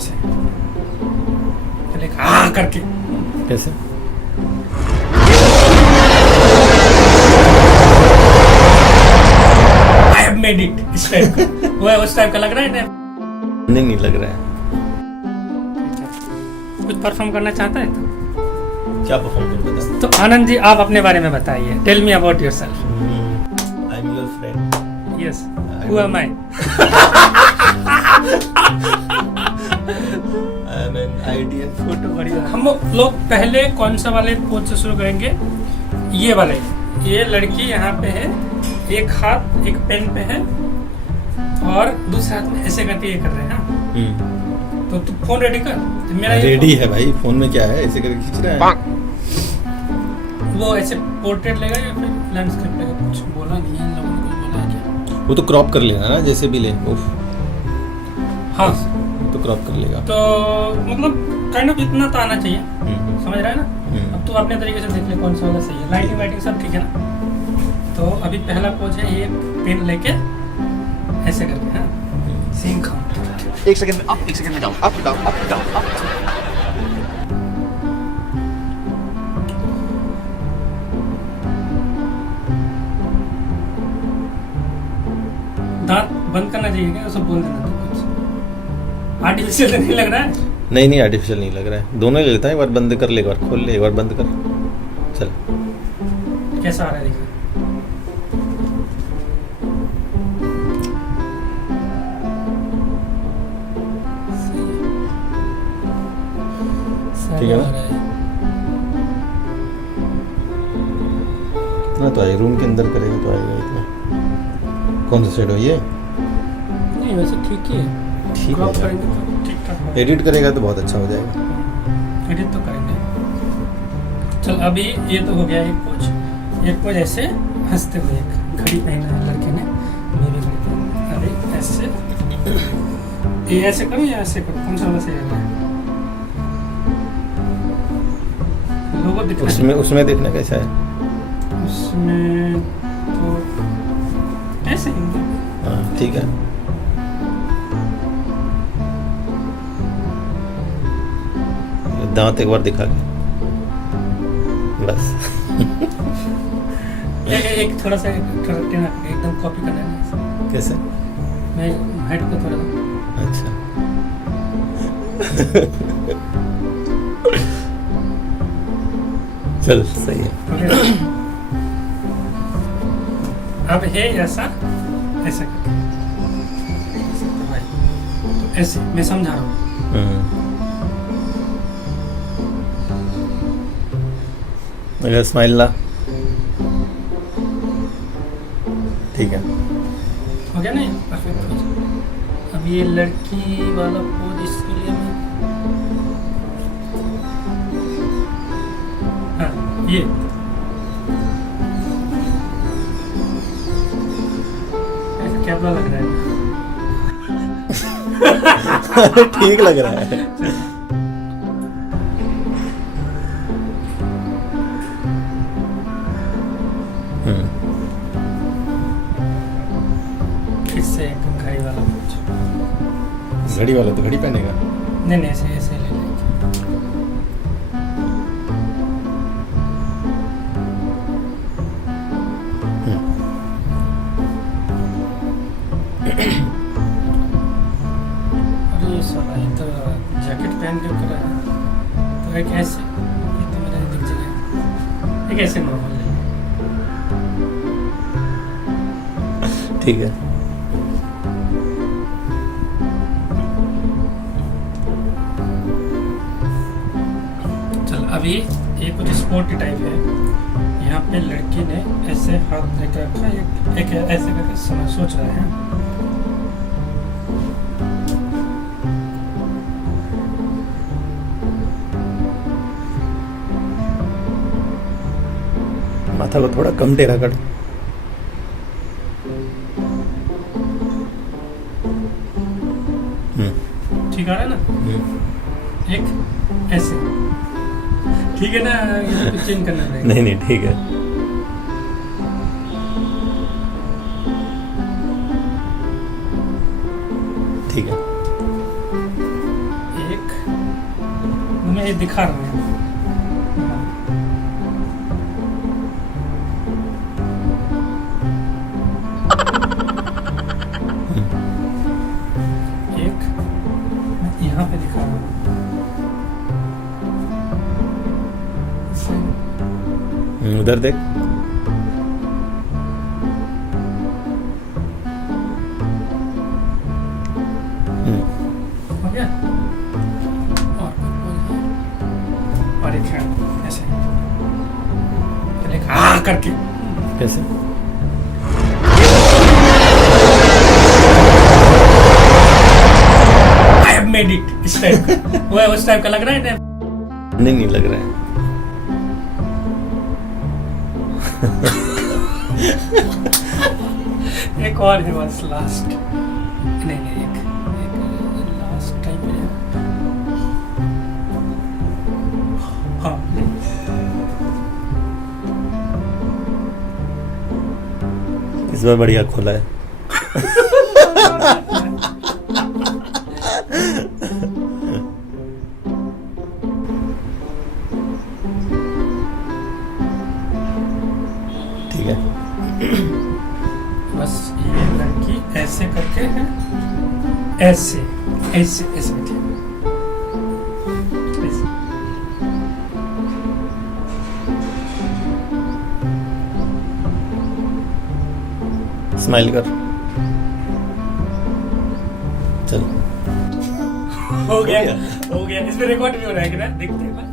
ऐसे पहले हाँ करके। कैसे? आई हैव मेड इट, इस टाइप का। वो उस टाइप का लग रहा है ना? नहीं लग रहा है। कुछ परफॉर्म करना चाहता है तो क्या परफॉर्म कर बता? तो आनंद जी आप अपने बारे में बताइए। Tell me about yourself. I am your friend. Yes, who am I? I am an ideal. Photo बढ़िया। हम लोग पहले कौन सा वाले पोज से शुरू करेंगे? ये वाले। ये लड़की यहाँ पे है, एक हाथ एक पेन पे है और दूसरे हाथ में ऐसे करके ये कर रहे हैं। तो तू फोन रेडी कर। तो मेरा रेडी है भाई, फोन में क्या है, ऐसे करके खींच रहा है। वो ऐसे पोर्ट्रेट लेगा या फिर लैंडस्केप लेगा? कुछ बोला नहीं है, लोगों ने कुछ बोला है क्या? वो तो क्रॉप कर लेना ना, जैसे भी ले। उफ। हाँ तो क्रॉप कर लेगा। तो मतलब काइंड ऑफ इतना तो आना चाहिए। समझ रहा है ना? अब तू अपने तरीके से देख ले कौन सा वाला सही है। लाइटिंग वाइटिंग सब ठीक है ना? तो अभी पहला पोज है, ये पेन लेके ऐसे करके। हाँ सीन खाओ। एक सेकंड में अप, एक सेकंड में down, up down up down up. दांत बंद करना चाहिए क्या? सब बोल देना तो कुछ आर्टिफिशियल नहीं लग रहा है? नहीं आर्टिफिशियल नहीं लग रहा है। दोनों ही लगता है। एक बार बंद कर ले, एक बार खोल ले, एक बार बंद कर। चल कैसा आ रहा है देखा? ठीक है ना? इतना तो आएगा, रूम के अंदर करेगा तो आएगा इतना। कौन सा सेट हो ये? नहीं वैसे ठीक ही है। ठीक क्रॉप है। करेंगे तो ठीक ठाक होगा। एडिट करेगा तो बहुत अच्छा हो जाएगा। एडिट तो करेंगे। चल अभी ये तो हो गया एक पोज। एक पोज ऐसे हंसते हुए, एक घड़ी पहना है लड़के ने, मैं भी घड़ी पहना है। अरे ऐसे ये ऐसे करूँ या ऐसे करूँ? कौन सा वाला सही है? लोगों दिखना उसमें देखना कैसा है। उसमें तो ऐसे ही। हाँ ठीक है। दांत एक बार दिखा के बस। एक थोड़ा सा एकदम कॉपी करना है। कैसे? मैं हाइट को थोड़ा अच्छा। चल सही है। अब है ऐसा ऐसा करके। तो ऐसे मैं समझा रहा हूँ। अगर स्माइल ला। ठीक है, हो गया ना? परफेक्ट हो गया। अब ये लड़की वाला पोज इसके लिए मैं हाँ ये ऐसा क्या लग रहा है? ठीक लग रहा है। फिर से एक घड़ी वाला पोज। घड़ी वाला तो घड़ी पहनेगा। नहीं ऐसे ऐसे ले लेंगे। अरे साला ये तो जैकेट पहन के करा है। तो एक ऐसे, ये तो मेरा दिख जाएगा। एक ऐसे नॉर्मल ले। ठीक है। चल अभी ये कुछ स्पोर्टी टाइप है। यहाँ पे लड़की ने ऐसे हाथ लेकर रखा, एक ऐसे करके सोच रहा है। माथा को थोड़ा कम टेढ़ा कर। ठीक आ रहा है ना? एक ऐसे ठीक है ना? ये चेंज करना पड़ेगा। नहीं ठीक है। ठीक है। ये दिखा रहे हैं। एक मैं यहाँ पे दिखा रहा हूँ। उधर देख। हो गया। और एक है ऐसे पहले हाँ करके कैसे? I have made it इस टाइप का। वो है उस टाइप का लग रहा है ना? नहीं लग रहा है। एक और है बस लास्ट। नहीं एक लास्ट टाइप है। हाँ इस बार बढ़िया खोला है। ठीक है। बस ये लड़की ऐसे करके है, ऐसे ऐसे ऐसे बैठी है। ऐसे। स्माइल कर। चल हो गया इसमें रिकॉर्ड भी हो रहा है कि ना? देखते हैं।